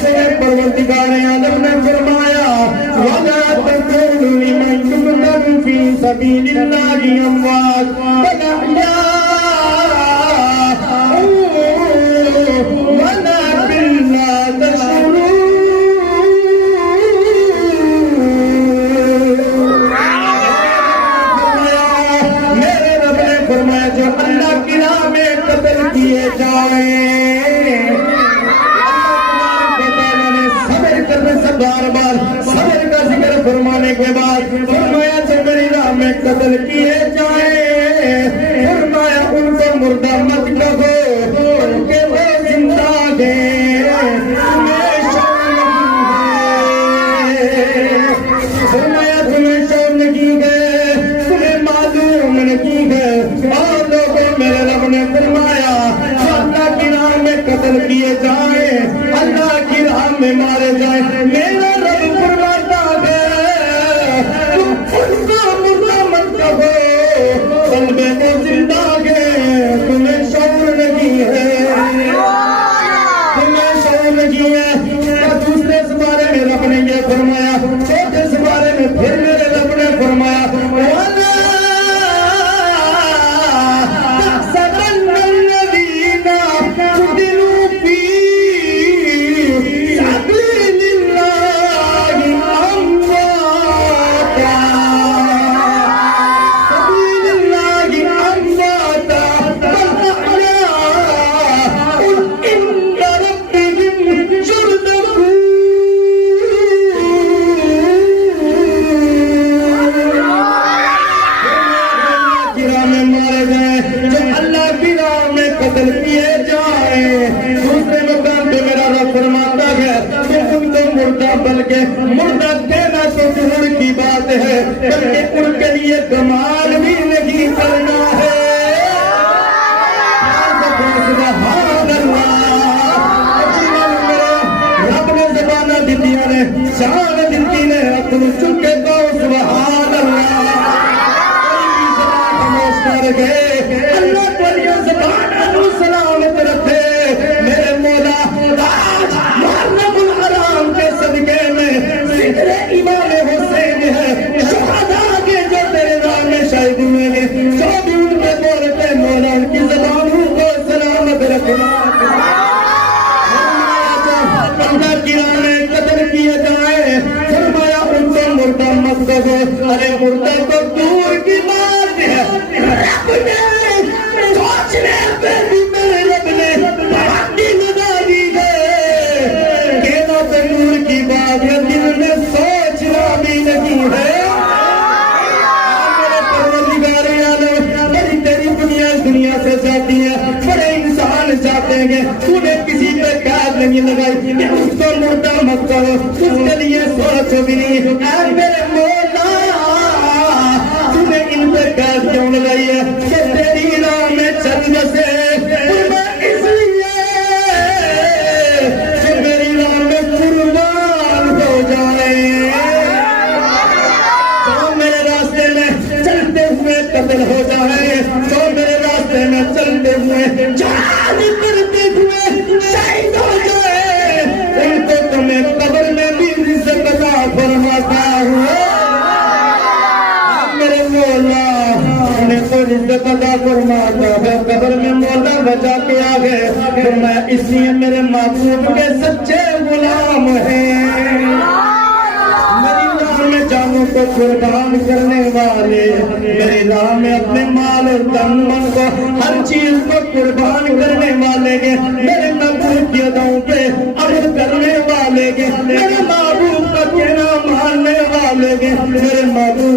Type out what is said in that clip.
سے پروردگار عالم نے فرمایا وَلَا تَقُولُوا لِمَنْ يُقْتَلُ فِي سَبِيلِ اللَّهِ أَمْوَاتٌ بَلْ أَحْيَاءٌ وَلَكِنْ لَا تَشْعُرُونَ۔ میرے رب نے فرمایا جو اللہ کی راہ میں قتل کیے جائیں بار بار صبر کا ذکر فرمانے کے بعد فرمایا جو میری راہ میں قتل کیے جائیں فرمایا ان کو مردہ مت کہو ان کے وہ زندہ ہیں فرمایا تمہیں شور نہیں گئے تمہیں معلوم نہیں گئے اور لوگوں میرے رب نے فرمایا جو اللہ کی راہ میں قتل کیے جائیں اللہ کی راہ میں مارے جائیں میرا رب فرماتا ہے تم ان کا مردہ مت کہو قلبے کو زندہ ہے تمہیں شعور نہیں ہے تمہیں شعور نہیں ہے یا دوسرے زبارے میں رب نے یہ فرمایا چوتھے زبارے میں پھر میرے رب نے فرمایا وَلَا تَحْسَبَنَّ الَّذِينَ قُتِلُوا فِي سَبِيلِ اللَّهِ أَمْوَاتًا سَبِيلِ اللَّهِ أَمْوَاتًا بَلْ أَحْيَاءٌ عِندَ رَبِّهِمْ يُرْزَقُونَ۔ اللہ کی راہ میں قتل کیے جائیں دوسرے مقام پہ میرا رب فرماتا ہے کہ ان کو مردہ بلکہ مردہ کہنا تو دور کی بات ہے بلکہ ان کے لیے کمال بھی نہیں کرنا ہے سبحان اللہ رب نے زبانہ دیتیاں نے شان دیتی نے اپنی چکے کو سبحان اللہ گئے اللہ تیری زبان کو سلامت رکھے میرے مولا آج محرم الحرام کے صدقے میں ذکر امام حسین ہے شہداء کے جو تیرے راہ میں شہید ہوئے ہیں جو بھی ان کے بولتے مولا ان کی زبانوں کو سلامت رکھنا اللہ کی راہ میں قتل کیے جائے فرمایا ان کو مردہ مت کہو ارے مردہ تو دور کی بات ہے رب نے سوچنے پہ بھی میرے رب نے پہاڑی لگا دی ہے کہنا تو دور کی بات ہے دل میں سوچنا بھی نہیں ہے میرے پروردگار عالم بڑی تیری دنیا سے جاتی ہے بڑے انسان جاتے ہیں تو نے کسی پہ قید نہیں لگائی کہ اس کو مردہ مت کرو اس کے لیے سوچ بھی نہیں اے میرے مولا ان پہ قید کیوں لگائی ہے کہ تیری راہ میں چل بسے اس لیے کہ میری راہ میں قربان ہو جائے جو میرے راستے میں چلتے ہوئے قتل ہو جائے جو میرے راستے میں چلتے ہوئے جہاد کرتے ہوئے شہید ہو جائے ان کو تمہیں قبر میں بھی رزق عطا فرماتا ہوں میرے مولا انہیں تو رزق عطا فرماتا ہے قبر میں مولا بچا کے آگے پھر میں اس لیے میرے محبوب کے سچے غلام ہیں میری راہ میں جانوں کو قربان کرنے والے میری راہ میں اپنے مال اور تن من کو ہر چیز کو قربان کرنے والے کے میرے محبوب کی اداؤں پہ عمل کرنے والے کے میرے محبوب کا کہنا ماننے والے کے میرے محبوب